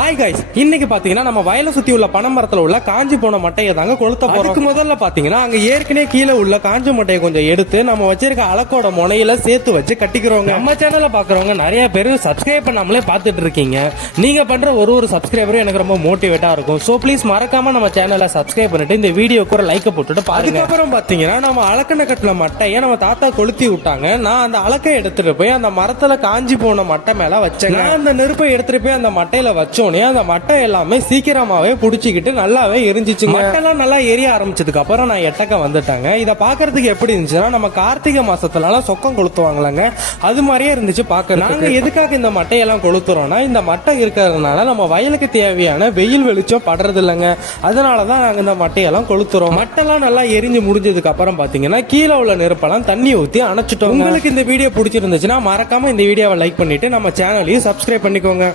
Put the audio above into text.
Hi guys, இன்னைக்கு பாத்தீங்கன்னா நம்ம வயலை சுத்தி உள்ள பனை மரத்துல உள்ள காஞ்சி போன மட்டையை தாங்க கொளுத்த போறோம். அதுக்கு முதல்ல பாத்தீங்கன்னா அங்க ஏற்கனவே கீழே உள்ள காஞ்ச மட்டையை கொஞ்சம் எடுத்து நம்ம வச்சிருக்க அலக்கோட முனையில சேர்த்து வச்சு கட்டிக்கிறோங்க. நம்ம சேனல்ல பாக்குறவங்க நிறைய பேர் சப்ஸ்கிரைப் பண்ணாமலே பாத்துட்டு இருக்கீங்க. நீங்க பண்ற ஒரு சப்ஸ்கிரைபரும் எனக்கு ரொம்ப மோட்டிவேட்டா இருக்கும். சோ ப்ளீஸ் மறக்காம நம்ம சேனலை சப்ஸ்கிரைப் பண்ணிட்டு இந்த வீடியோக்கு ஒரு லைக் போட்டுட்டு பாருங்க. அதுக்கப்புறம் பாத்தீங்கன்னா நம்ம அலக்கண கட்டின மட்டையை நம்ம தாத்தா கொளுத்தி விட்டாங்க. நான் அந்த அலக்கை எடுத்துட்டு போய் அந்த மரத்துல காஞ்சி போன மட்டை மேல வச்சேங்க. அந்த நெருப்பை எடுத்துட்டு போய் அந்த மட்டையில வச்சோன்னே அந்த மட்டை எல்லாமே சீக்கிரமாவே புடிச்சுக்கிட்டு நல்லாவே எரிஞ்சிச்சுங்க. மட்டைலாம் நல்லா எரிய ஆரம்பிச்சதுக்கு அப்புறம் நான் எட்டக்க வந்துட்டாங்க. இத பாக்குறதுக்கு எப்படி இருந்துச்சுன்னா நம்ம கார்த்திகை மாசத்துலலாம் சொக்கம் கொளுத்துவாங்களாங்க, அது மாதிரியே இருந்துச்சு பாக்க. நாங்க எதுக்காக இந்த மட்டையெல்லாம் கொளுத்துறோம்னா இந்த மட்டை இருக்கிறதுனால நம்ம வயலுக்கு தேவையான வெயில் வெளிச்சம் படுறது இல்லைங்க. அதனாலதான் நாங்க இந்த மட்டையெல்லாம் கொளுத்துறோம். மட்டைலாம் நல்லா எரிஞ்சு முடிஞ்சதுக்கு அப்புறம் பாத்தீங்கன்னா கீழே உள்ள நெருப்பெல்லாம் தண்ணி ஊத்தி அணைச்சிட்டோம். உங்களுக்கு இந்த வீடியோ பிடிச்சிருந்துச்சுன்னா மறக்காம இந்த வீடியோவை லைக் பண்ணிட்டு நம்ம சேனலையும் சப்ஸ்கிரைப் பண்ணிக்கோங்க.